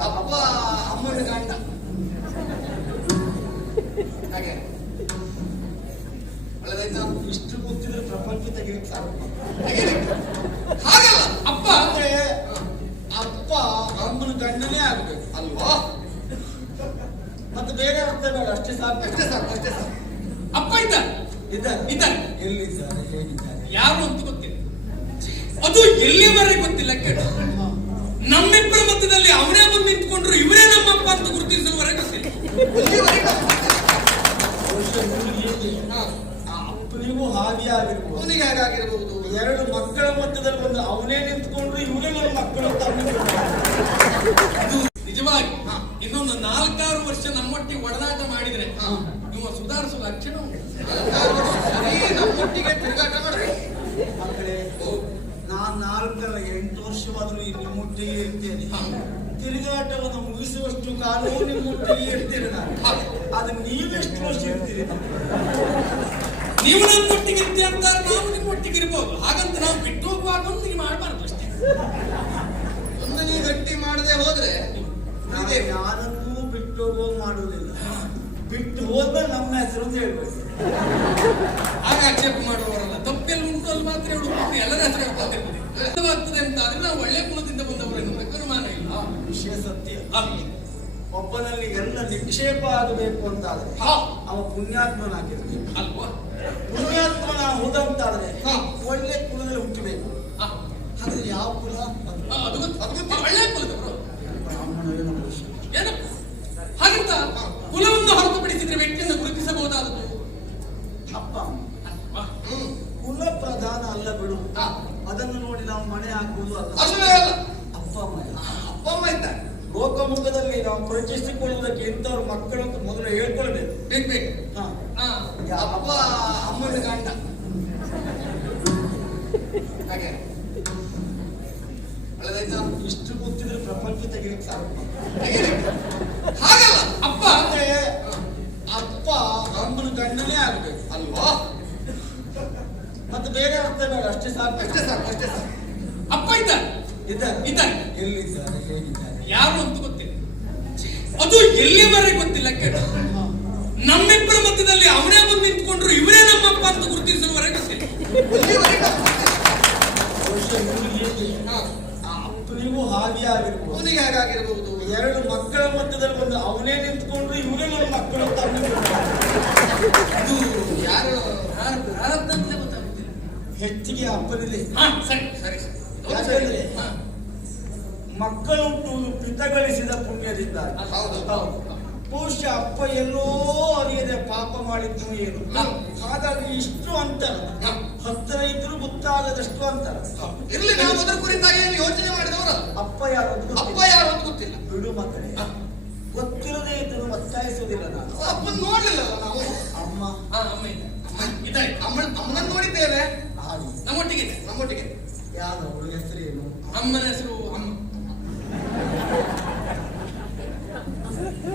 ಅಪ್ಪ ಅಮ್ಮನ ಗಂಡ ಹಾಗೆ. ಒಳ್ಳೆದಾಯ್ತಾ? ಇಷ್ಟು ಗೊತ್ತಿದ್ರೆ ಪ್ರಪಂಚ ತೆಗಿಲಿಕ್ಕೆ. ಹಾಗಲ್ಲ, ಅಪ್ಪ ಅಂದ್ರೆ ಅಪ್ಪ ಅಮ್ಮನ ಗಂಡನೇ ಆಗ್ಬೇಕು, ಅಲ್ವಾ? ಮತ್ತೆ ಬೇರೆ ಅಷ್ಟೇ ಸಾಕು. ಅಷ್ಟೇ ಸಾಕು ಅಷ್ಟೇ ಸಾಕು. ಅಪ್ಪ ಇದ್ದ ಇದ್ದಾರೆ. ಇದ್ದಾನೆ ಎಲ್ಲಿದ್ದಾರೆ? ಹೇಗಿದ್ದಾರೆ? ಯಾರು ಅಂತ ಗೊತ್ತಿಲ್ಲ. ಅದು ಎಲ್ಲಿವರೆಗೆ ಗೊತ್ತಿಲ್ಲ ಕೇಳ. ನಮ್ಮಿಬ್ಬರ ಮಧ್ಯದಲ್ಲಿ ಅವರೇ ಬಂದು ನಿಂತ್ಕೊಂಡ್ರು ಇವರೇ ನಮ್ಮಪ್ಪ ಅಂತ ಗುರುತಿಸುವವರೆಗೆ ಅಪ್ಪನಿಗೂ ಹಾಗೆ ಆಗಿರ್ಬೋದು. ಅವನಿಗೆ ಹೇಗಾಗಿರ್ಬಹುದು ಎರಡು ಮಕ್ಕಳ ಮಧ್ಯದಲ್ಲಿ ಬಂದು ಅವನೇ ನಿಂತ್ಕೊಂಡ್ರು ಇವರೇ ನಮ್ಮ ಮಕ್ಕಳು ಅಂತ ನಿಜವಾಗಿ. ಇನ್ನೊಂದು ನಾಲ್ಕಾರು ವರ್ಷ ನಮ್ಮೊಟ್ಟಿಗೆ ಒಡನಾಟ ಮಾಡಿದ್ರೆ. ನೀವು ಸುಧಾರಿಸುವ ಲಕ್ಷಣ ನಮ್ಮೊಟ್ಟಿಗೆ ತಿರುಗಾಟ ಮಾಡ್ಬೇಕು. ಮಕ್ಕಳೇ ನಾನ್ ನಾಲ್ಕಲ್ಲ ಎಂಟು ವರ್ಷವಾದರೂ ಇಲ್ಲಿ ಮುಟ್ಟಿಗೆ ಇರ್ತೇನೆ. ತಿರುಗಾಟವನ್ನು ಮುಗಿಸುವಷ್ಟು ಕಾಲವೂ ನಿಮ್ಮೊಟ್ಟಿಗೆ ಇರ್ತೇನೆ ನಾನು. ಅದು ನೀವೆಷ್ಟು ವರ್ಷ ಇರ್ತೀರಿ? ನೀವು ನಮ್ಮೊಟ್ಟಿಗೆ ಇರ್ತೀಯ ಅಂತ ನಾವು ನಿಮ್ಮೊಟ್ಟಿಗೆ ಇರ್ಬೋದು. ಹಾಗಂತ ನಾವು ಬಿಟ್ಟು ಹೋಗುವಾಗ ನೀವು ಮಾಡಬಾರ್ದು ಅಷ್ಟೇ. ಒಂದು ನೀವು ಗಟ್ಟಿ ಮಾಡದೆ ಹೋದ್ರೆ ಯಾರನ್ನೂ ಬಿಟ್ಟು ಹೋಗೋ ಮಾಡುವುದಿಲ್ಲ. ಬಿಟ್ಟು ಹೋದ್ಮೇಲೆ ನಮ್ಮ ಹೆಸರು ಅಂತ ಹೇಳ್ಬೇಕು. ಆಗ ಆಕ್ಷೇಪ ಮಾಡುವವರಲ್ಲ. ತಪ್ಪೆಲ್ಲ ಉಂಟು ಅಲ್ಲಿ ಮಾತ್ರ ಹೇಳುವುದು ಎಲ್ಲರ ಹೆಸರು ಅರ್ಥವಾಗ್ತದೆ ಅಂತ ಆದ್ರೆ ನಾವು ಒಳ್ಳೆ ಕುಲದಿಂದ ಬಂದವರು ಎನ್ನುವುದಕ್ಕೆ ಅನುಮಾನ ಇಲ್ಲ. ವಿಷಯ ಸತ್ಯ. ಒಬ್ಬನಲ್ಲಿ ಎಲ್ಲ ನಿಕ್ಷೇಪ ಆಗಬೇಕು ಅಂತ ಆದ್ರೆ ಅವ ಪುಣ್ಯಾತ್ಮನಾಗಿರ್ಬೇಕು. ಅಲ್ವಾ? ಪುಣ್ಯಾತ್ಮನ ಹೋದಂತಾದ್ರೆ. ಒಳ್ಳೆ ಕುಲದಲ್ಲಿ ಹುಟ್ಟಬೇಕು ಆ, ಹಾಗಾದ್ರೆ ಯಾವ ಕುಲ ಅದು ಆ, ಅದು ಗೊತ್ತು, ಅದು ಗೊತ್ತು. ಒಳ್ಳೆ ಕುಲದವರು ಬ್ರಾಹ್ಮಣರೇ ನಮ್ಮ ಋಷಿ. ಏನು ಹಾಗಂತ ಕುಲವನ್ನು ಹೊರತುಪಡಿಸಿದ್ರೆ ವ್ಯಕ್ತಿಯನ್ನು ಗುರುತಿಸಬಹುದಾದದ್ದು ಅಪ್ಪ ಅಲ್ವಾ? ಹ್ಮ್ ಕುಲ ಪ್ರಧಾನ ಅಲ್ಲ ಬಿಡು ಹಾ. ಅದನ್ನು ನೋಡಿ ನಾವು ಮನೆ ಹಾಕುವುದು ಅಲ್ಲ ಅಲ್ಲವೇ ಅಲ್ಲ ಅಪ್ಪ ಅಮ್ಮ ಇಲ್ಲ. ಅಪ್ಪ ಅಮ್ಮ ಇದ್ದಾರೆ ಲೋಕಮುಖದಲ್ಲಿ ನಾವು ಪರಿಚಯಿಸಿಕೊಳ್ಳುವುದಕ್ಕೆ ಇಂಥವ್ರ ಮಕ್ಕಳು ಅಂತ ಮೊದಲು ಹೇಳ್ಕೊಳ್ಬೇಕು ಬೇಕು ಬೇಕು ಹಾ. ಆ, ಅಪ್ಪ ಅಮ್ಮನ ಗಂಡ ಹಾಗೆ ಒಳ್ಳೆದಾಯ್ತಾ ಇಷ್ಟು ಗೊತ್ತಿದ್ರೆ ಪ್ರಪಂಚ ತೆಗಿಲಿಕ್ಕೆ ಸಾಕು ಹಾಗೇನೆ. ಹಾಗಲ್ಲ ಅಪ್ಪ ಅಂದ್ರೆ ಅಪ್ಪ ಅಮ್ಮನ ಗಂಡನೇ ಆಗ್ಬೇಕು ಅಲ್ವಾ ಮತ್ತೆ ಬೇರೆ ಅರ್ಥ ಬೇಡ ಅಷ್ಟೇ ಸಾಕು ಅಷ್ಟೇ ಸಾಕು ಅಷ್ಟೇ ಸಾಕು ಅಪ್ಪ ಇದ್ದ ಇದ್ದಾರೆ. ಎಲ್ಲಿದ್ದಾರೆ ಹೇಗಿದ್ದಾರೆ? ಯಾರು ಅಂತ ಗೊತ್ತಿಲ್ಲ. ಅದು ಎಲ್ಲಿವರೆಗೆ ಗೊತ್ತಿಲ್ಲ ಕೇಳ. ನಮ್ಮಿಬ್ಬರ ಮಧ್ಯದಲ್ಲಿ ಅವನೇ ಬಂದು ನಿಂತ್ಕೊಂಡ್ರು ಇವರೇ ನಮ್ಮಪ್ಪ ಅಂತ ಗುರುತಿಸುವವರೆಗೆ ಗೊತ್ತಿಲ್ಲ. ಅಪ್ಪನಿಗೂ ಹಾಗೆ? ಆಗಿರ್ಬೋದು. ಅವನಿಗೆ ಹೇಗಾಗಿರ್ಬಹುದು ಎರಡು ಮಕ್ಕಳ ಮಧ್ಯದಲ್ಲಿ ಬಂದು ಅವನೇ ನಿಂತ್ಕೊಂಡ್ರು ಇವರೇ ನನ್ನ ಮಕ್ಕಳು ಅಂತ ಅದು ಯಾರು? ಯಾರು ಪ್ರಾರಬ್ಧ ಅಂತಲೇ ಗೊತ್ತಾಗುತ್ತಿಲ್ಲ ಹೆಚ್ಚಿಗೆ ಅಪ್ಪನಿದೆ ಹಾ ಸರಿ ಸರಿ ಸರಿ. ಯಾಕಂದ್ರೆ ಹಾ, ಮಕ್ಕಳುಂಟು ಪಿತಗಳಿಸಿದ ಪುಣ್ಯದಿಂದ. ಬಹುಶಃ ಅಪ್ಪ ಎಲ್ಲೋ ಅರಿಯದೆ ಪಾಪ ಮಾಡಿದ್ದು ಏನು. ಹಾಗಾಗಿ ಇಷ್ಟು ಅಂತರ. ಹತ್ತರ ಇದ್ರು ಗೊತ್ತಾಗದಷ್ಟು ಅಂತರ. ಇರ್ಲಿ ನಾವು ಅದರ ಕುರಿತಾಗಿ ಯೋಚನೆ ಮಾಡಿದವರ? ಅಪ್ಪ ಯಾರು ಅಪ್ಪ ಯಾರು ಅಂತ ಗೊತ್ತಿಲ್ಲ. ಬಿಡು ಮಕ್ಕಳೇ. ಗೊತ್ತಿರದೇ ಇದ್ರು ಒತ್ತಾಯಿಸುವುದಿಲ್ಲ ನಾನು. ಅಪ್ಪ ನೋಡ್ಲಿಲ್ಲ ನಾವು? ಅಮ್ಮ. ಅಮ್ಮ ಇದೆ. ಅಮ್ಮನ ಅಮ್ಮನ ನೋಡಿದ್ದೇವೆ. ನಮ್ಮೊಟ್ಟಿಗೆ ನಮ್ಮೊಟ್ಟಿಗೆ ಯಾರು? ಅವಳ ಏನು? ಅಮ್ಮನ ಹೆಸರು ಅಮ್ಮ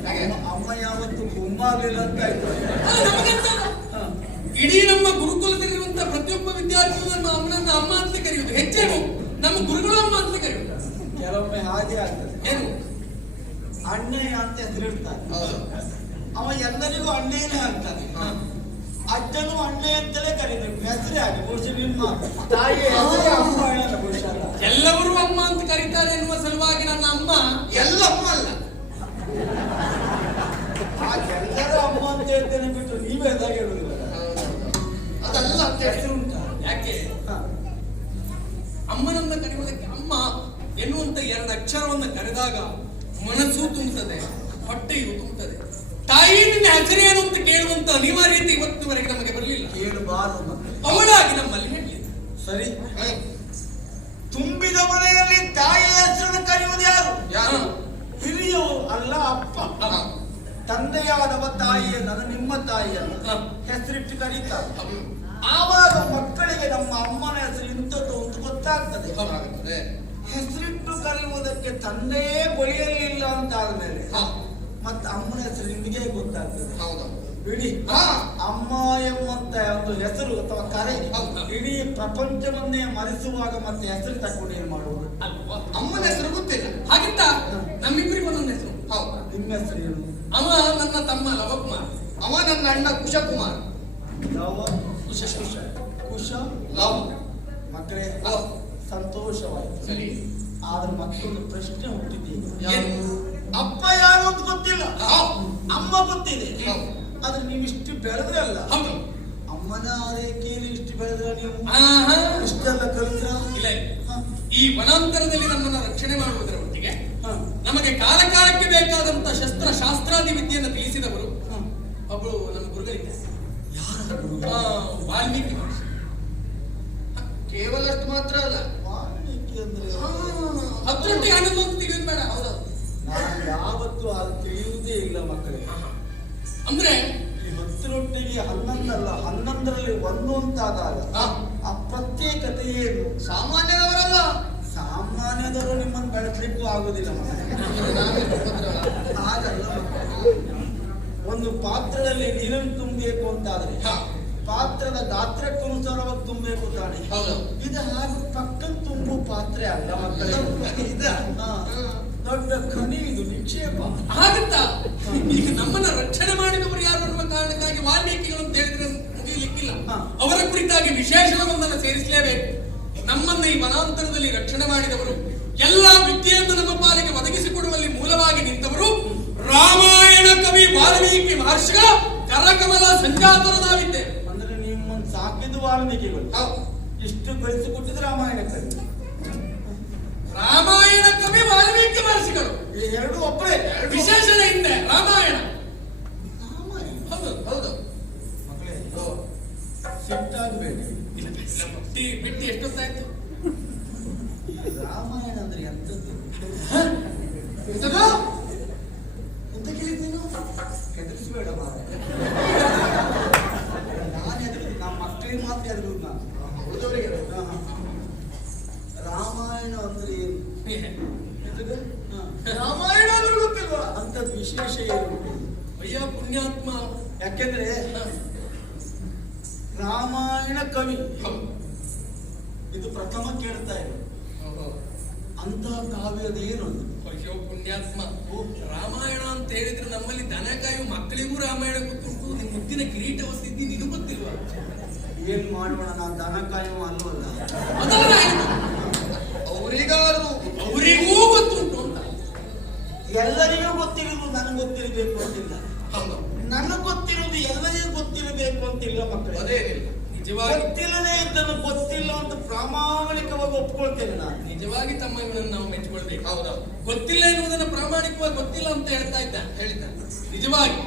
ಹಾಗೆ ಅಮ್ಮ- ಅಮ್ಮ ಅಂತ ಆಯ್ತು. ಇಡೀ ನಮ್ಮ ಗುರುಕುಲದಲ್ಲಿರುವಂತಹ ಪ್ರತಿಯೊಬ್ಬ ವಿದ್ಯಾರ್ಥಿಗಳನ್ನು ನಮ್ಮ ಅಮ್ಮನನ್ನ ಅಮ್ಮ ಅಂತ ಕರೆಯುವುದು. ಹೆಚ್ಚೇನು ನಮ್ಮ ಗುರುಗಳು ಅಮ್ಮ ಅಂತ ಕರೆಯುವುದು. ಕೆಲವೊಮ್ಮೆ ಹಾಗೆ ಆಗ್ತದೆ. ಏನು? ಅಣ್ಣಯ್ಯ ಅಂತ ಹೆಸರಿಡ್ತಾರೆ. ಅವ ಎಲ್ಲರಿಗೂ ಅಣ್ಣೇನೆ ಅಂತಾನೆ. ಅಜ್ಜನು ಅಣ್ಣೆ ಅಂತಲೇ ಕರೀಬೇಕು ಹೆಸರೇ ಆಗಿ ಬಹುಶಃ ನಿಮ್ಮ ತಾಯಿ ಹೆಸರೇ ಅಮ್ಮ ಬಹುಶಃ. ಎಲ್ಲರೂ ಅಮ್ಮ ಅಂತ ಕರೀತಾರೆ ಎನ್ನುವ ಸಲುವಾಗಿ ನನ್ನ ಅಮ್ಮ ಎಲ್ಲ ಅಮ್ಮ ಅಲ್ಲ. ಆ ಎಲ್ಲರೂ ಅಮ್ಮ ಅಂತ ಹೇಳ್ತೇನೆ ಬಿಟ್ಟು ನೀವೇ ಅದಾಗ ಹೇಳುದಿಲ್ಲ ಅದಲ್ಲ ಅಂತ ಹೆಸರು ಉಂಟಾ ಯಾಕೆ. ಅಮ್ಮನನ್ನ ಕರೆಯುವುದಕ್ಕೆ ಅಮ್ಮ ಎನ್ನುವಂತ ಎರಡು ಅಕ್ಷರವನ್ನು ಕರೆದಾಗ ಮನಸ್ಸು ತುಂಬುತ್ತದೆ ಹೊಟ್ಟೆಯು ತುಂಬುತ್ತದೆ ತಾಯಿ ನಿನ್ನ ಹೆಸರೇನು ಅಂತ ಕೇಳುವಂತ ಅನಿವಾರ್ಯತೆ ಇವತ್ತಿನವರೆಗೆ ನಮಗೆ ಬರಲಿಲ್ಲ ಕೇಳಬಾರದು. ಅವಳಾಗಿ ನಮ್ಮಲ್ಲಿ ಹೇಳಿ ಸರಿ. ತುಂಬಿದ ಮನೆಯಲ್ಲಿ ತಾಯಿಯ ಹೆಸರನ್ನು ಕರೆಯುವುದು ಯಾರು ಯಾರು ಹಿರಿಯವರು ಅಲ್ಲ ಅಪ್ಪ ತಂದೆಯಾದವ ನಾನು ನಿಮ್ಮ ತಾಯಿಯನ್ನು. ಹೆಸರಿಟ್ಟು ಕರೀತಾರೆ. ಆವಾಗ ಮಕ್ಕಳಿಗೆ ನಮ್ಮ ಅಮ್ಮನ ಹೆಸರು ಇಂಥದ್ದು ಅಂತ ಗೊತ್ತಾಗ್ತದೆ. ಹೆಸರಿಟ್ಟು ಕರೆಯುವುದಕ್ಕೆ ತಂದೆಯೇ ಬಳಿಯಲಿಲ್ಲ ಅಂತ ಆದ್ಮೇಲೆ. ಮತ್ತೆ ಅಮ್ಮನ ಹೆಸರು ನಿಮಗೆ ಗೊತ್ತಾಗ್ತದೆ ಇಡೀ. ಅಮ್ಮ ಎಂಬಂತ ಒಂದು ಹೆಸರು ಅಥವಾ ಕರೆ. ಇಡೀ ಪ್ರಪಂಚವನ್ನೇ ಮರೆಸುವಾಗ ಮತ್ತೆ ಹೆಸರು ತಕೊಂಡು ಏನ್ ಮಾಡುವುದು ಅಮ್ಮನ ಹೆಸರು ಗೊತ್ತಿಲ್ಲ ಹಾಗಿಂತ ನಮ್ಮಿಬ್ಬರಿಗೂ ತಮ್ಮ ಲವಕುಮಾರ್ ಅವ ನನ್ನ ಅಣ್ಣ ಕುಶಕುಮಾರ್. ಲವ? ಕುಶ ಕುಶ. ಕುಶ? ಲವ್. ಮಕ್ಕಳೇ ಲವ್. ಸಂತೋಷವಾಯಿತು. ಸರಿ. ಆದ್ರೆ ಮತ್ತೊಂದು ಪ್ರಶ್ನೆ ಹುಟ್ಟಿದೆ ಅಪ್ಪ ಯಾರು ಅಂತ ಗೊತ್ತಿಲ್ಲ. ಹೌದು. ಅಮ್ಮ ಗೊತ್ತಿದೆ. ಹೌದು. ಆದ್ರೆ ನೀವು ಇಷ್ಟು ಬೆಳೆದ್ರಲ್ಲ ಹೌದು. ಅಮ್ಮನ ಆರೈಕೆಯಲ್ಲಿ ಇಷ್ಟು ಬೆಳೆದ್ರ ನೀವು? ಆಹಾ. ಇಷ್ಟೆಲ್ಲ ಕಲಿತ್ರ? ಇಲ್ಲ. ಈ ವನಾಂತರದಲ್ಲಿ ನಮ್ಮನ್ನ ರಕ್ಷಣೆ ಮಾಡುವುದರ ನಮಗೆ ಕಾಲಕಾಲಕ್ಕೆ ಬೇಕಾದಂತಹ ಬೇಕಾದಂತ ಶಸ್ತ್ರ ಶಾಸ್ತ್ರಾದಿ ವಿದ್ಯೆಯನ್ನು ತಿಳಿಸಿದವರು. ಒಬ್ಬಳು ನಮ್ಮ ಗುರುಗಳಿದ್ದಾರೆ ವಾಲ್ಮೀಕಿ ಮಹರ್ಷಿ. ಕೇವಲ ಅಷ್ಟು ಮಾತ್ರ ಅಲ್ಲ. ವಾಲ್ಮೀಕಿ ಅಂದ್ರೆ ಅಂತ ತಿಳಿಯೋದು ಬೇಡ. ಹೌದು. ನಾನು ಯಾವತ್ತೂ ಅದು ತಿಳಿಯುವುದೇ ಇಲ್ಲ ಮಕ್ಕಳಿಗೆ ಅಂದ್ರೆ ಈ ಹತ್ತರೊಟ್ಟಿಗೆ ಹನ್ನೊಂದಲ್ಲ ಹನ್ನೊಂದರಲ್ಲಿ ಒಂದು ಅಂತಾದಾಗ. ಆ ಪ್ರತ್ಯೇಕತೆ ಏನು? ಸಾಮಾನ್ಯದವರಲ್ಲ. ಸಾಮಾನ್ಯದವರು ನಿಮ್ಮನ್ನು ಬೆಳೆಸಲಿಕ್ಕೂ ಆಗುದಿಲ್ಲ ಮಕ್ಕಳೇ. ಹಾಗಲ್ಲ ಒಂದು ಪಾತ್ರದಲ್ಲಿ ನೀರನ್ನು ತುಂಬಬೇಕು ಅಂತಾದ್ರೆ ಪಾತ್ರದ ಪಾತ್ರದ ಗಾತ್ರಕ್ಕನುಸಾರವಾಗಿ ತುಂಬಬೇಕು ತಾನೆ. ಇದು ಹಾಗೆ ಪಕ್ಕ ತುಂಬು ಪಾತ್ರೆ ಅಲ್ಲ ಮಕ್ಕಳೇ ಇದ? ಹ. ದೊಡ್ಡ ಖನಿ ಇದು ನಿಕ್ಷೇಪ ಹಾಗಂತ ಈಗ ನಮ್ಮನ್ನ ರಕ್ಷಣೆ ಮಾಡಿದವರು ಯಾರು ಅನ್ನುವ ಕಾರಣಕ್ಕಾಗಿ ವಾಲ್ಮೀಕಿಗಳು ಅಂತ ಹೇಳಿದ್ರೆ ಮುಗಿಲಿಕ್ಕಿಲ್ಲ ಹಾ. ಅವರ ಕುರಿತಾಗಿ ವಿಶೇಷಣವೊಂದನ್ನು ಸೇರಿಸಲೇಬೇಕು ನಮ್ಮನ್ನ ಈ ಮನಾಂತರದಲ್ಲಿ ರಕ್ಷಣೆ ಮಾಡಿದವರು ಎಲ್ಲಾ ವಿದ್ಯೆಯನ್ನು ನಮ್ಮ ಪಾಲಿಗೆ ಒದಗಿಸಿಕೊಡುವಲ್ಲಿ ಮೂಲವಾಗಿ ನಿಂತವರು ರಾಮಾಯಣ ಕವಿ ವಾಲ್ಮೀಕಿ ಮಹರ್ಷಿಗಳ ಕರಕಮಲ ಸಂಜಾತರ ನಾವಿದ್ದೆ ಅಂದ್ರೆ ನಿಮ್ಮನ್ನು ಸಾಕಿದ್ದು ವಾಲ್ಮೀಕಿಗಳು. ಇಷ್ಟು ಕಳಿಸಿಕೊಟ್ಟಿದ್ದು ರಾಮಾಯಣ ಕವಿ. ರಾಮಾಯಣ ಕವಿ ವಾಲ್ಮೀಕಿ ಮಹರ್ಷಿಗಳು. ಎರಡು ಒಬ್ಬರೇ. ವಿಶೇಷಣ ಹಿಂದೆ ರಾಮಾಯಣ. ಹೌದು ಹೌದು. ಮಕ್ಕಳೇ ಬಿಟ್ಟಿ ಬಿಟ್ಟಿ ಎಷ್ಟೊತ್ತಾಯ್ತು? ರಾಮಾಯಣ ಅಂದ್ರೆ ಎಂತದ್ದು ಎಂತದು? ಎಂತ ಕೇಳಿದ್ದೀನು ಹೆದರಿಸಬೇಡ ಮಾರೆ ನಾನು ಹೆದರಿದ್ದು ನಮ್ಮ ಮಕ್ಕಳಿಗೆ ಮಾತ್ರ ಹೆದರುದು ನಾನು ಉಳಿದವರಿಗೆ. ರಾಮಾಯಣ ಅಂದ್ರೆ ಏನು? ರಾಮಾಯಣ ಅಂದ್ರೆ ಗೊತ್ತಿಲ್ವಾ? ಅಂಥದ್ದು ವಿಶೇಷ ಏನು? ಅಯ್ಯ ಪುಣ್ಯಾತ್ಮ. ಯಾಕೆಂದ್ರೆ ರಾಮಾಯಣ ಕವಿ. ಇದು ಪ್ರಥಮ ಕೇಳ್ತಾ ಇದೆ ಅಂತಹ ಕಾವ್ಯದ ಏನು ಅದು? ಅಯ್ಯೋ ಪುಣ್ಯಾತ್ಮ. ರಾಮಾಯಣ ಅಂತ ಹೇಳಿದ್ರೆ ನಮ್ಮಲ್ಲಿ ದನ ಕಾಯುವ ಮಕ್ಕಳಿಗೂ ರಾಮಾಯಣ ಗೊತ್ತುಂಟು. ನಿಮ್ ಮುದ್ದಿನ ಕಿರೀಟ ಸ್ಥಿತಿ ನಿನಗೂ ಗೊತ್ತಿಲ್ವಾ? ಏನ್ ಮಾಡೋಣ ನಾ ದನ ಕಾಯುವ ಅಲ್ವಲ್ಲ. ಅವರಿಗಾರು ಅವರಿಗೂ ಗೊತ್ತುಂಟು ಅಂತ. ಎಲ್ಲರಿಗೂ ಗೊತ್ತಿರೋದು ನನಗೆ ಗೊತ್ತಿರಬೇಕು ಅಂತಿಲ್ಲ. ನನಗೆ ಗೊತ್ತಿರೋದು ಎಲ್ಲರಿಗೂ ಗೊತ್ತಿರಬೇಕು ಅಂತಿಲ್ಲ ಮಕ್ಕಳು. ಅದೇನಿಲ್ಲ ನಿಜವಾಗಿ. ಗೊತ್ತಿಲ್ಲದೆ ಇದ್ದನ್ನು ಗೊತ್ತಿಲ್ಲ ಅಂತ ಪ್ರಾಮಾಣಿಕವಾಗಿ ಒಪ್ಕೊಳ್ತೇನೆ ನಾನು. ನಿಜವಾಗಿ ತಮ್ಮ ಇವನನ್ನು ನಾವು ಮೆಚ್ಚಿಕೊಳ್ಬೇಕು. ಹೌದೌದು ಗೊತ್ತಿಲ್ಲ ಎನ್ನುವುದನ್ನು ಪ್ರಾಮಾಣಿಕವಾಗಿ ಗೊತ್ತಿಲ್ಲ ಅಂತ ಹೇಳ್ತಾ ಇದ್ದ. ಹೇಳಿದ್ದ. ನಿಜವಾಗಿ.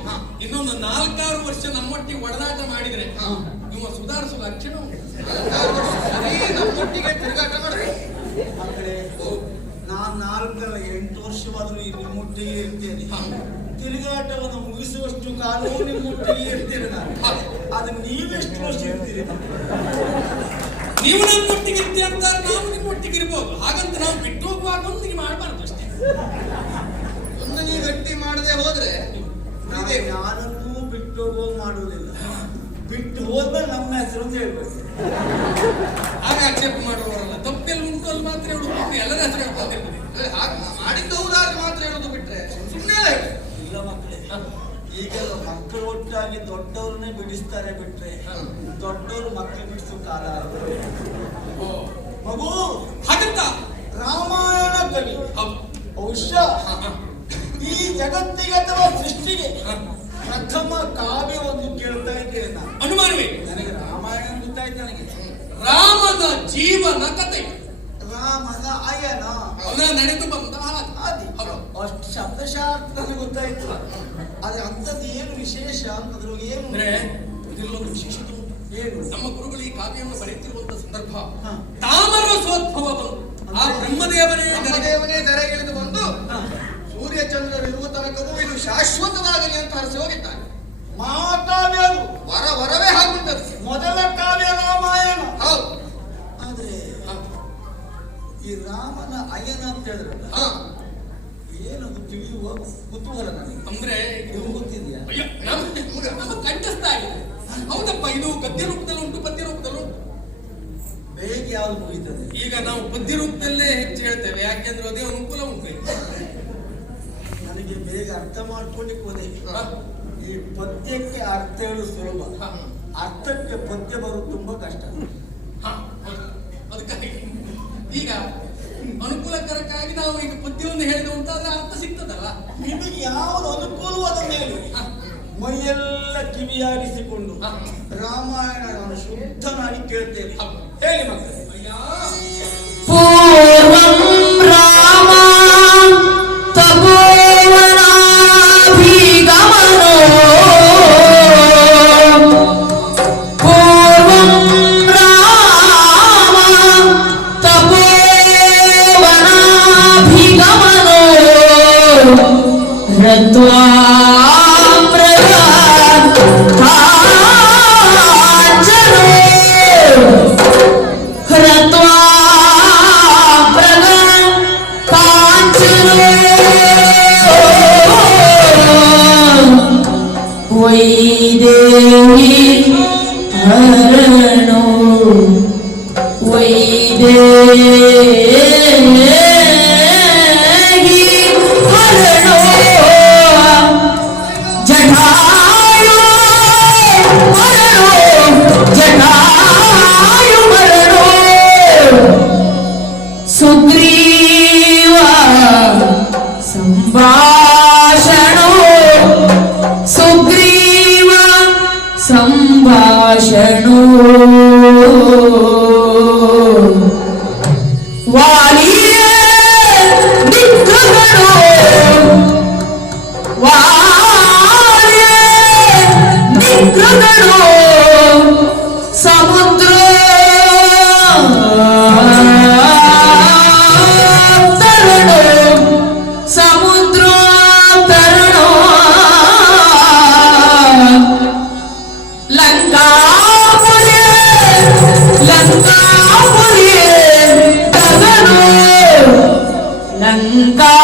ಇನ್ನೊಂದು ನಾಲ್ಕಾರು ವರ್ಷ ನಮ್ಮೊಟ್ಟಿಗೆ ಒಡನಾಟ ಮಾಡಿದ್ರೆ. ನಿಮ್ಮ ಸುಧಾರಿಸುವ ಲಕ್ಷಣ ನಾಲ್ಕಾರು ನಮ್ಮೊಟ್ಟಿಗೆ ತಿರುಗಾಟ ನಾನು ನಾಲ್ಕಲ್ಲ ಎಂಟು ವರ್ಷವಾದರೂ ಈ ನಿಮ್ಮೊಟ್ಟಿಗೆ ಇರ್ತೇನೆ. ತಿರುಗಾಟವನ್ನು ಮುಗಿಸುವಷ್ಟು ಕಾನೂನು ಮುಟ್ಟಿ ಇರ್ತೀರಿ ನಾನು. ಅದು ನೀವೆಷ್ಟು ವರ್ಷ ಇರ್ತೀರಿ ನೀವು ನಮ್ಮ ಇರ್ತೀಯ ಅಂತ ನಾವು ನಿಮ್ಮ ಇರ್ಬೋದು ಹಾಗಂತ ನಾವು ಬಿಟ್ಟು ಹೋಗುವಾಗ ಒಂದಿಗೆ ಮಾಡಬಾರ್ದು ಅಷ್ಟೇ. ಒಂದು ನೀವು ಗಟ್ಟಿ ಮಾಡದೆ ಹೋದ್ರೆ ಇದೆ. ಯಾರನ್ನೂ ಬಿಟ್ಟು ಹೋಗೋದು ಮಾಡುವುದಿಲ್ಲ. ಬಿಟ್ಟು ಹೋದ್ಮೇಲೆ ನಮ್ಮ ಹೆಸರು ಅಂತ ಹೇಳ್ಬೇಕು ಹಾಗೆ ಆಕ್ಷೇಪ ಮಾಡುವವರಲ್ಲ. ತಪ್ಪೆಲ್ಲ ಉಂಟು ಅಲ್ಲಿ ಮಾತ್ರ ಹೇಳುದು ಎಲ್ಲರ ಹೆಸರು ಅದೇ ಹಾಗೆ ಮಾಡಿದ್ದು ಹೌದಾದ್ರೆ ಮಾತ್ರ ಹೇಳೋದು ಬಿಟ್ರೆ. ಸುಮ್ಮನೆ ಆಯ್ತು ಹೇಳು. ಮಕ್ಕಳೇ. ಈಗೆಲ್ಲ ಮಕ್ಕಳು ಒಟ್ಟಾಗಿ ದೊಡ್ಡವ್ರನ್ನೇ ಬಿಡಿಸ್ತಾರೆ ಬಿಟ್ರೆ. ದೊಡ್ಡವರು ಮಕ್ಕಳು ಬಿಡಿಸೋ ಕಾಲ ಮಗು ಹಾಗಂತ ರಾಮಾಯಣ ಕವಿ. ಬಹುಶಃ ಈ ಜಗತ್ತಿಗೆ ಅಥವಾ ಸೃಷ್ಟಿಗೆ ಪ್ರಥಮ ಪ್ರಥಮ ಕಾವ್ಯವನ್ನು ಕೇಳ್ತಾ ಇದ್ದೇನೆ ನಾನು. ಅನುಮಾನವೇ? ನನಗೆ ರಾಮಾಯಣ ಗೊತ್ತಾಯ್ತು ನನಗೆ. ರಾಮನ ಜೀವನ ಕತೆ. ರಾಮನ ಅಯನ. ಅವನ ನಡೆದು ಬಂದ. ಅಷ್ಟು ಶಬ್ದಶಾಸ್ತ್ರ ನನಗೆ ಗೊತ್ತಾಯ್ತು. ಆದ್ರೆ ಅಂಥದ್ದು ಏನು ವಿಶೇಷ? ಅಂತದ್ರೊಳಗೆ ಏನು? ಅಂದ್ರೆ ಇದರಲ್ಲೊಂದು ವಿಶೇಷತೆ ಉಂಟು. ಏನು? ನಮ್ಮ ಗುರುಗಳು ಈ ಕಾವ್ಯವನ್ನು ಬರೆಯುತ್ತಿರುವಂತ ಸಂದರ್ಭ. ತಾಮರ ಸೋದ್ಭವ ಬಂದು ಆ ಬ್ರಹ್ಮದೇವನೇ ಬ್ರಹ್ಮದೇವನೇ ಧರೆಗಿಳಿದು ಬಂದು ಸೂರ್ಯ ಚಂದ್ರರು ಇರುವ ತನಕವೂ ಇದು ಶಾಶ್ವತವಾಗಲಿ ಅಂತ ಹರಸಿ ಹೋಗಿದ್ದಾನೆ. ಮಹಾಕಾವ್ಯರು ವರ ವರವೇ ಹಾಗುಂಟದು ಮೊದಲ ಕಾವ್ಯ ರಾಮಾಯಣ. ಹೌದು. ಆದ್ರೆ. ಈ ರಾಮನ ಅಯ್ಯನ ಅಂತ ಹೇಳಿದ್ರಲ್ಲ ಹಾ. ಏನು ತಿಳಿಯುವ ಕುತೂಹಲ ನನಗೆ. ಅಂದ್ರೆ ಇದು ನಿಮ್ಗೆ ಗೊತ್ತಿದೆಯಾ? ಅಯ್ಯೋ, ನಮ್ಮ ನಮ್ಮ ಕಂಠಸ್ಥ ಆಗಿದೆ. ಹೌದಪ್ಪ ಇದು ಗದ್ಯ ರೂಪದಲ್ಲಿ ಉಂಟು ಪದ್ಯ ರೂಪದಲ್ಲಿ ಉಂಟು. ಬೇಗ ಯಾವ್ದು ಮುಗಿತದೆ? ಈಗ ನಾವು ಪದ್ಯ ರೂಪದಲ್ಲೇ ಹೆಚ್ಚು ಹೇಳ್ತೇವೆ ಯಾಕೆಂದ್ರೆ ಅದೇ ಅನುಕೂಲ ಉಂಟು ನನಗೆ ಬೇಗ ಅರ್ಥ ಮಾಡ್ಕೊಳ್ಳಿಕ್ಕೆ ಹೋದೆ. ಈ ಪದ್ಯಕ್ಕೆ ಅರ್ಥ ಹೇಳು ಸುಲಭ ಅರ್ಥಕ್ಕೆ ಪದ್ಯ ಬರೋದು ತುಂಬಾ ಕಷ್ಟ. ಈಗ ಅನುಕೂಲಕರಕ್ಕಾಗಿ ನಾವು ಈಗ ಪದ್ಯವನ್ನು ಹೇಳಿದ ಅಂತ ಅದ್ರ ಅರ್ಥ ಸಿಗ್ತದಲ್ಲ? ನಿಮಗೆ ಯಾವುದು ಅನುಕೂಲವಾದ ಹೇಳಿ ಹಾ, ಮೈಯೆಲ್ಲ ಕಿವಿಯಾಗಿಸಿಕೊಂಡು. ರಾಮಾಯಣ ನಾನು ಶುದ್ಧನಾಗಿ ಕೇಳ್ತೇವೆ. ಹೇಳಿ ಹೇಳಿ ಮಕ್ಕಳೇ. సంభాషణో సుగ్రీవ సంభాషణో. ca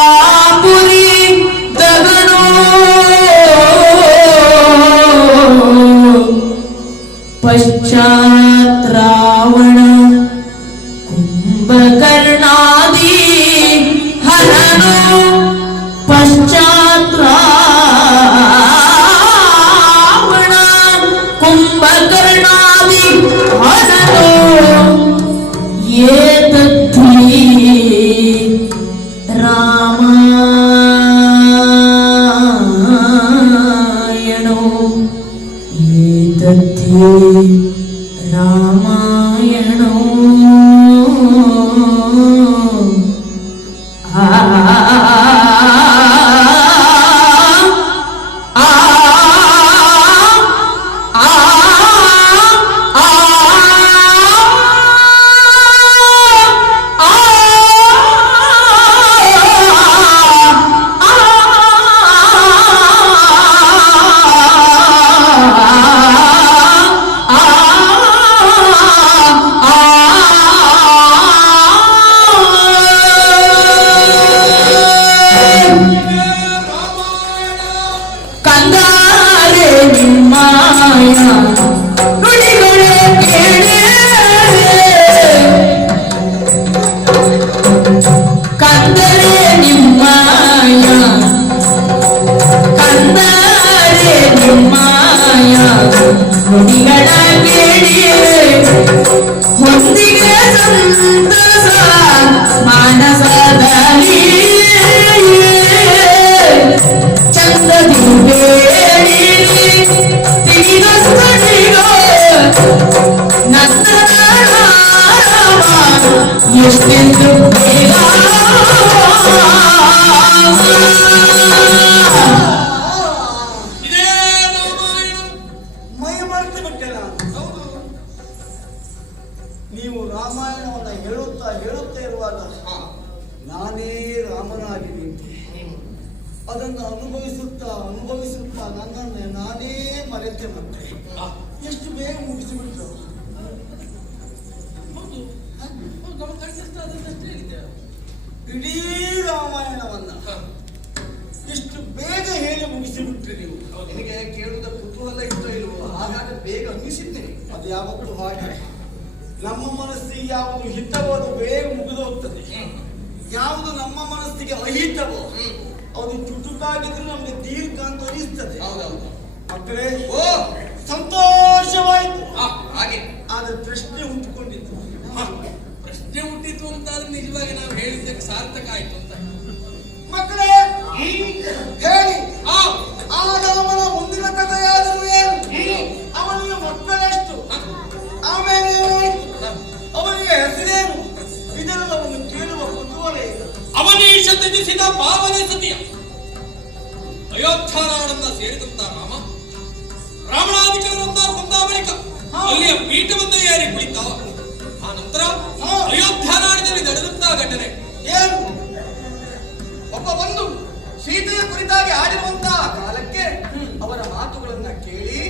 ನುಡಿಗಳ ಕೇಳಿ ಸಂತಸ ಮಾನಸದಲ್ಲಿ ಚಂದದಿ ನಂದನ ಎಷ್ಟೆಂದು ಬೇಗ ನಿಂತೆ ಅದನ್ನು ಅನುಭವಿಸುತ್ತಾ ಅನುಭವಿಸುತ್ತಾ ನನ್ನನ್ನು ನಾನೇ ಮರೆತೆ ಮತ್ತೆ. ಎಷ್ಟು ಬೇಗ ಮುಗಿಸಿಬಿಟ್ರು. ಇಡೀ ರಾಮಾಯಣವನ್ನ. ಇಷ್ಟು ಬೇಗ ಹೇಳಿ ಮುಗಿಸಿಬಿಟ್ರಿ ನೀವು. ನಿಮಗೆ ಕೇಳುವುದ ಕುತೂಹಲ ಇಷ್ಟ ಇಲ್ವೋ? ಹಾಗಾದ್ರೆ ಬೇಗ ಅನ್ನಿಸಿದ್ದೇನೆ ಅದು ಯಾವತ್ತೂ ಹಾಗೆ. ನಮ್ಮ ಮನಸ್ಸಿಗೆ ಯಾವುದು ಹಿತವಾದ ಬೇಗ ಮುಗಿದು ಹೋಗ್ತದೆ ಯಾವುದು ನಮ್ಮ ಮನಸ್ಸಿಗೆ ಅಹಿತವೋ. ಅದು ಚುಟುಕಾಗಿದ್ರು ನಮ್ಗೆ ದೀರ್ಘ ಅಂತ ಅನಿಸ್ತದೆ. ಹೌದೌದು. ಮಕ್ಕಳೇ ಓ! ಸಂತೋಷವಾಯ್ತು. ಹಾಗೆ. ಆದ್ರೆ ಪ್ರಶ್ನೆ ಉಂಟುಕೊಂಡಿತ್ತು ಹ, ಪ್ರಶ್ನೆ ಹುಟ್ಟಿತು ಅಂತಾದ್ರೆ ನಿಜವಾಗಿ ನಾವು ಹೇಳಿದ್ದಕ್ಕೆ ಸಾರ್ಥಕ ಆಯ್ತು ಅಂತ. ಮಕ್ಕಳೇ ಹೇಳಿ. ಆ, ಆ ರಾಮನ ಮುಂದಿನ ಕಥೆಯಾದರೂ ಏನು? ಅವನಿಗೆ ಮಕ್ಕಳೆಷ್ಟು? ಆಮೇಲೆ? ಅವನಿಗೆ ಹೆಸರೇನು? ತ್ಯಜಿಸಿದ ಪಾವನೆ ಸತಿಯ. ಅಯೋಧ್ಯಾನಾಡನ್ನ ಸೇರಿದಂತ ರಾಮ ರಾವಣಾಧಿಕಾರವನ್ನ ಬಂದ ಬಳಿಕ ಅಲ್ಲಿಯ ಪೀಠವನ್ನು ಏರಿ ಕುಳಿತ ಆ ನಂತರ ಅಯೋಧ್ಯಾನಾಡಿನಲ್ಲಿ ನಡೆದಂತ ಘಟನೆ. ಏನು? ಒಬ್ಬ ಬಂದು ಸೀತೆಯ ಕುರಿತಾಗಿ ಆಡಿರುವಂತಹ ಕಾಲಕ್ಕೆ ಅವರ ಮಾತುಗಳನ್ನ ಕೇಳಿ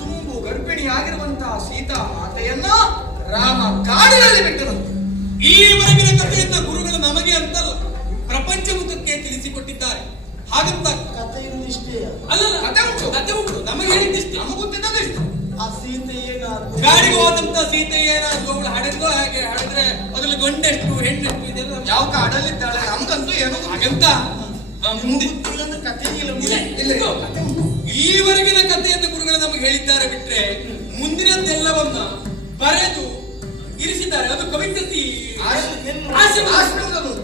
ತುಂಬು ಗರ್ಭಿಣಿಯಾಗಿರುವಂತಹ ಸೀತಾ ಮಾತೆಯನ್ನ ರಾಮ ಕಾಡಿನಲ್ಲಿ ಬಿಟ್ಟರು ಈವರೆಗಿನ ಕಥೆಯಿಂದ ಗುರುಗಳು ನಮಗೆ ಅಂತಲ್ಲ. ಪ್ರಪಂಚ ಮುಖಕ್ಕೆ ತಿಳಿಸಿಕೊಟ್ಟಿದ್ದಾರೆ. ಹಾಗಂತ ಕಥೆ ಇಷ್ಟೇ ಅಲ್ಲ ಕಥೆ ಉಂಟು. ಕಥೆ ಉಂಟು. ನಮಗೆ ಹೇಳಿದ್ದಿಷ್ಟು ನಮಗೆ ಗೊತ್ತಿದ್ದದಿಷ್ಟು ಆ ಸೀತೆ ಏನಾದ್ರು ಗಾಡಿಗೆ ಹೋದಂತ ಸೀತೆ ಏನಾದ್ರು ಅವಳು ಹಡೆದೋ ಹಾಗೆ ಹಡೆದ್ರೆ ಅದ್ರಲ್ಲಿ ಗಂಡೆಷ್ಟು ಹೆಣ್ಣೆಷ್ಟು ಇದೆಲ್ಲ ಯಾವ ಕಾಡಲ್ಲಿದ್ದಾಳೆ ನಮ್ಗಂತೂ ಏನು ಹಾಗಂತ ಮುಂದೆ. ಕಥೆ ಇಲ್ಲ ಇಲ್ಲ, ಇಲ್ಲ, ಕಥೆ ಉಂಟು. ಈವರೆಗಿನ ಕಥೆಯನ್ನು ಗುರುಗಳು ನಮಗೆ ಹೇಳಿದ್ದಾರೆ ಬಿಟ್ರೆ ಮುಂದಿನದ್ದೆಲ್ಲವನ್ನ ಬರೆದು ಇರಿಸಿದ್ದಾರೆ. ಅದು ಕವಿತತಿ ಆಶ್ರಮ-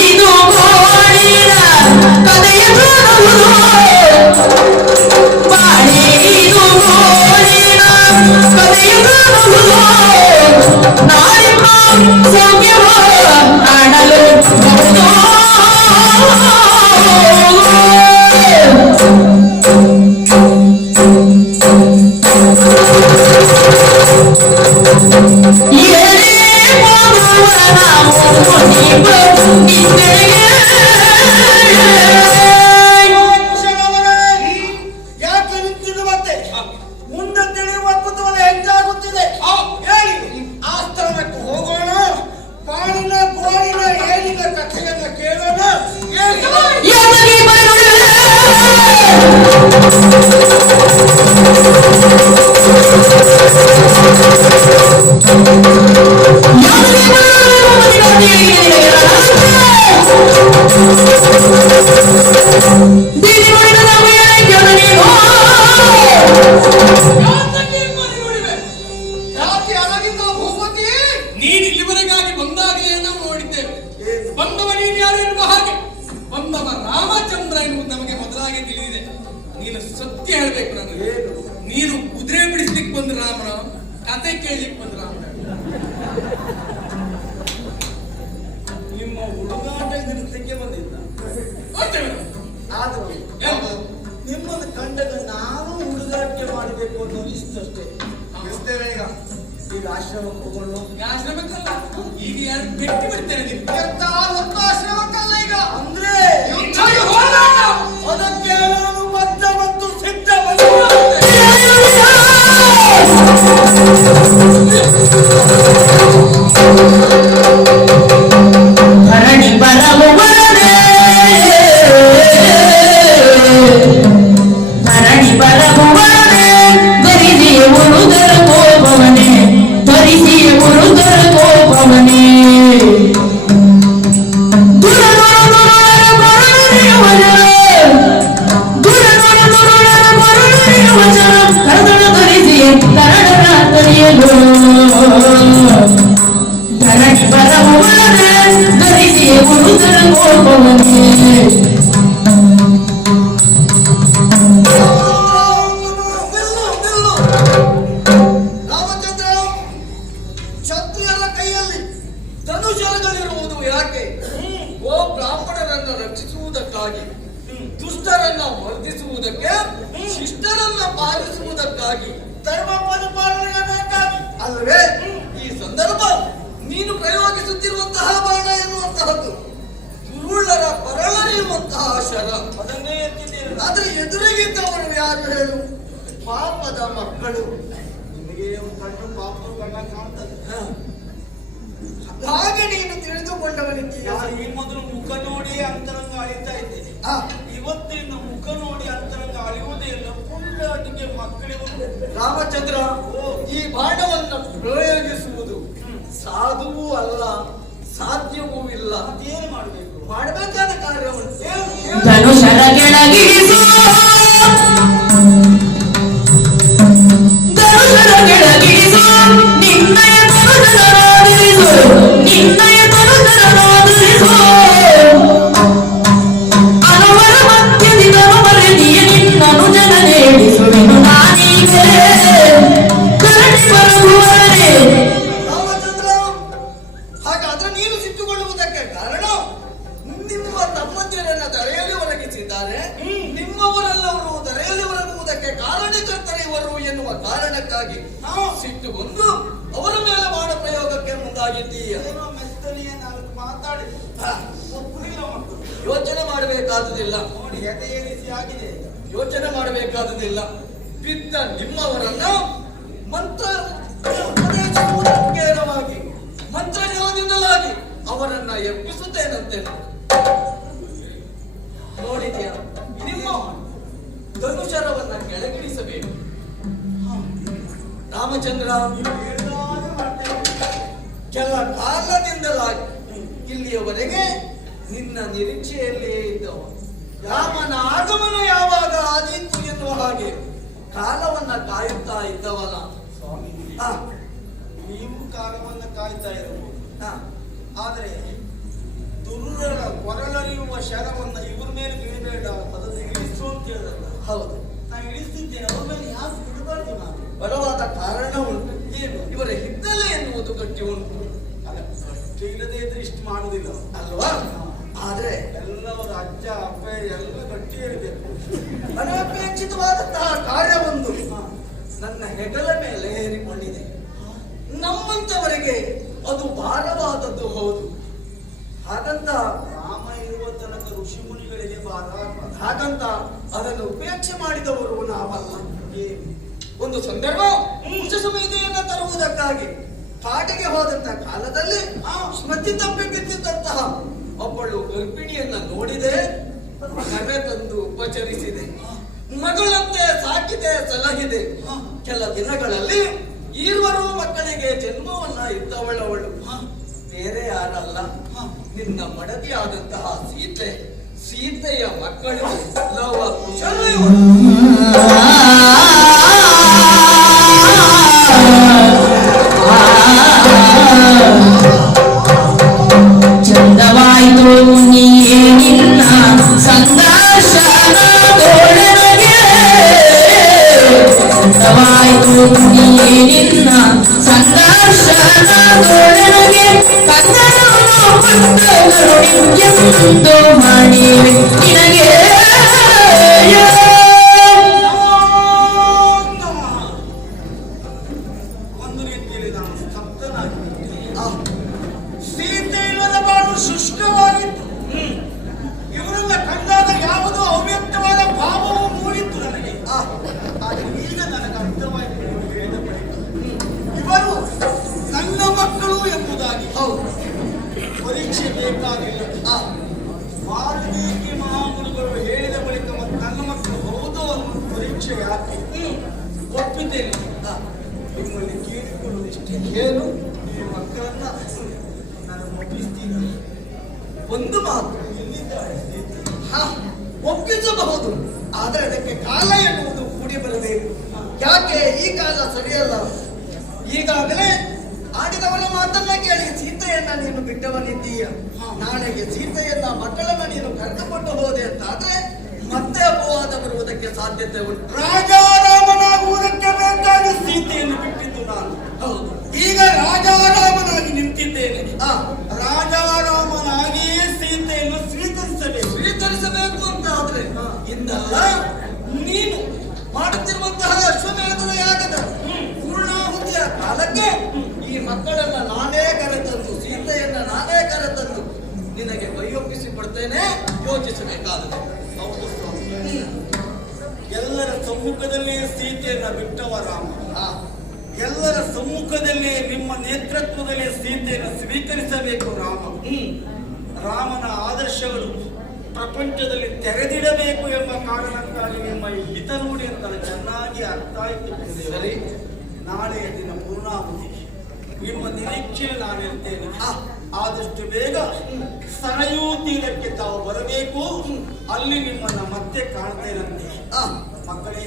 నా Yeah. Thank you. ಧನುಷರ ಕೆಳಗಿಳಿಸು ಮಾಡಬೇಕಾದುದಿಲ್ಲ. ಯೋಚನೆ ಮಾಡಬೇಕಾದುದಿಲ್ಲ. ಬಿದ್ದ ನಿಮ್ಮವರನ್ನ ಮಂತ್ರ ಉಪದೇಶವಾಗಿ ಮಂತ್ರಜ್ಞಾನದಿಂದಲಾಗಿ ಅವರನ್ನ ಎಬ್ಬಿಸುತ್ತೇನಂತೆ. ನೋಡಿದ್ಯಾ? ನಿಮ್ಮ ಧನುಷರವನ್ನ ಕೆಳಗಿಳಿಸಬೇಕು. ರಾಮಚಂದ್ರ, ಕೆಲ ಕಾಲದಿಂದಲಾಗಿ ಇಲ್ಲಿಯವರೆಗೆ ನಿನ್ನ ನಿರೀಕ್ಷೆಯಲ್ಲೇ ಇದ್ದವ ರಾಮನ ಆಗಮನ ಯಾವಾಗ ಆದೀತು ಎನ್ನುವ ಹಾಗೆ ಕಾಲವನ್ನ ಕಾಯುತ್ತಾ ಇದ್ದವನ. ಸ್ವಾಮಿ ನೀವು ಕಾಲವನ್ನ ಕಾಯುತ್ತಾ ಇರಬಹುದು. ಹಾ ಆದರೆ ದುರ್ರರ ಕೊರಳರಿಯುವ ಶರವನ್ನ ಇವ್ರ ಮೇಲೆ ಬೀಳಬೇಡ ಅದನ್ನು ಇಳಿಸು ಅಂತ ಹೇಳಿದ್ರಲ್ಲ. ಹೌದು. ನಾನು ಇಳಿಸ್ತಿದ್ದೇನೆ ಅವ್ರ ಮೇಲೆ ಯಾಕೆ ಬಿಡಬಾರ್ದು ನಾನು ಬಲವಾದ ಕಾರಣ ಉಂಟು. ಏನು? ಇವರ ಹಿನ್ನೆಲೆ ಎನ್ನುವುದು ಗಟ್ಟಿ ಉಂಟು. ಅಲ್ಲ ಇಲ್ಲದೆ ಇದ್ರೆ ಇಷ್ಟು ಮಾಡುವುದಿಲ್ಲ. ಅಲ್ವಾ? ಆದ್ರೆ ಎಲ್ಲವರ ಅಜ್ಜ ಅಪ್ಪ ಎಲ್ಲ ಗಟ್ಟಿ ಇರಬೇಕು ಅನಪೇಕ್ಷಿತವಾದಂತಹ ಕಾರ್ಯವೊಂದು ನನ್ನ ಹೆಗಲ ಮೇಲೆ ಹೇರಿಕೊಂಡಿದೆ ನಮ್ಮಂತವರಿಗೆ ಅದು ಭಾರವಾದದ್ದು ಹೌದು. ಹಾಗಂತ ರಾಮ ಇರುವ ತನಕ ಋಷಿ ಮುನಿಗಳಿಗೆ ಭಾರ ಹಾಗಂತ ಅದನ್ನು ಉಪೇಕ್ಷೆ ಮಾಡಿದವರು ನಾವಲ್ಲ? ಒಂದು ಸಂದರ್ಭ ಉಚ್ಚ ಸಮಯದೆಯನ್ನ ತರುವುದಕ್ಕಾಗಿ ಕಾಡಿಗೆ ಹೋದಂತ ಕಾಲದಲ್ಲಿ ಆ ಸ್ಮೃತಿ ತಪ್ಪಿ ಬಿದ್ದಿದ್ದಂತಹ ಒಬ್ಬಳು ಗರ್ಭಿಣಿಯನ್ನ ನೋಡಿದೆ ಕರೆ ತಂದು ಉಪಚರಿಸಿದೆ. ಮಗಳಂತೆ ಸಾಕಿದೆ, ಸಲಹಿದೆ. ಕೆಲ ದಿನಗಳಲ್ಲಿ ಈರುವರು ಮಕ್ಕಳಿಗೆ ಜನ್ಮವನ್ನ ಇದ್ದವಳವಳು. ಬೇರೆ ಯಾರಲ್ಲ. ನಿನ್ನ ಮಡದಿಯಾದಂತಹ ಸೀತೆ, ಸೀತೆಯ ಮಕ್ಕಳು ಲವ ಕುಶಲ ಇವರು. ಚಂದವಾಯ್ತು ನೀಯೇ ನಿನ್ನ ಸಂದರ್ಶನದೊಳಗೆ ಚಂದವಾಯ್ತು ನೀಯೇ ನಿನ್ನ ಸಂದರ್ಶನದೊಳಗೆ ಕನ್ನಡ ಮಾಡಿ ನಿನಗೆ ಒಂದು ರೀತಿಯಲ್ಲಿ ನಾನು ಸ್ತಬ್ಧನಾಗಿದ್ದೆ ಈಗಾಗಲೇ ಆಡಿದವನ ಮಾತನ್ನ ಕೇಳಿ ಸೀತೆಯನ್ನ ನೀನು ಬಿಟ್ಟವನಿದ್ದೀಯ ನಾಳೆಗೆ ಸೀತೆಯನ್ನ ಮಕ್ಕಳನ್ನ ನೀನು ಕರೆದುಕೊಂಡು ಹೋದೆ ಅಂತಾದ್ರೆ ಮತ್ತೆ ಅಪವಾದ ಬರುವುದಕ್ಕೆ ಸಾಧ್ಯತೆ ಉಂಟು. ರಾಜಾರಾಮನಾಗುವುದಕ್ಕೆ ಬೇಕಾದ ಸೀತೆಯನ್ನು ಬಿಟ್ಟಿದ್ದು ನಾನು. ಹೌದು. ಈಗ ರಾಜಾರಾಮನಾಗಿ ನಿಂತಿದ್ದೇನೆ. ಆ, ರಾಜಾರಾಮನಾಗಿಯೇ ಸೀತೆಯನ್ನು ಸ್ವೀಕರಿಸಬೇಕು. ಸ್ವೀಕರಿಸಬೇಕು ಅಂತ ಆದ್ರೆ ಇಂದಲ್ಲ ನೀನು ಮಾಡುತ್ತಿರುವಂತಹ ಅಶ್ವಮೇಧದ ಯಾಗದ ಮಕ್ಕಳನ್ನ ನಾನೇ ಕರೆತಂದು ಸೀತೆಯನ್ನ ನಾನೇ ಕರೆತಂದು ನಿನಗೆ ಕೈಯೊಪ್ಪಿಸಿ ಕೊಡ್ತೇನೆ ಯೋಚಿಸಬೇಕಾದ ಹೌದು ಎಲ್ಲರ ಸಮ್ಮುಖದಲ್ಲಿ ಸೀತೆಯನ್ನ ಬಿಟ್ಟವ ರಾಮ ಎಲ್ಲರ ಸಮ್ಮುಖದಲ್ಲಿ ನಿಮ್ಮ ನೇತೃತ್ವದಲ್ಲಿ ಸೀತೆಯನ್ನು ಸ್ವೀಕರಿಸಬೇಕು ರಾಮ. ರಾಮನ ಆದರ್ಶಗಳು ಪ್ರಪಂಚದಲ್ಲಿ ತೆರೆದಿಡಬೇಕು ಎಂಬ ಕಾರಣಕ್ಕಾಗಿ ನಿಮ್ಮ ಹಿತ ನೋಡಿ ಅಂತ ಚೆನ್ನಾಗಿ ಅರ್ಥ ಆಯ್ತು. ಸರಿ. ನಾಳೆಯ ದಿನ ಪೂರ್ಣಾಹುತಿ ನಿಮ್ಮ ನಿರೀಕ್ಷೆ ನಾನಿರ್ತೇನೆ ಆದಷ್ಟು ಬೇಗ ಸರಯೂ ತೀರಕ್ಕೆ ತಾವು ಬರಬೇಕು. ಅಲ್ಲಿ ನಿಮ್ಮನ್ನ ಮತ್ತೆ ಕಾಣ್ತೇನಂತೆ ಮಕ್ಕಳೇ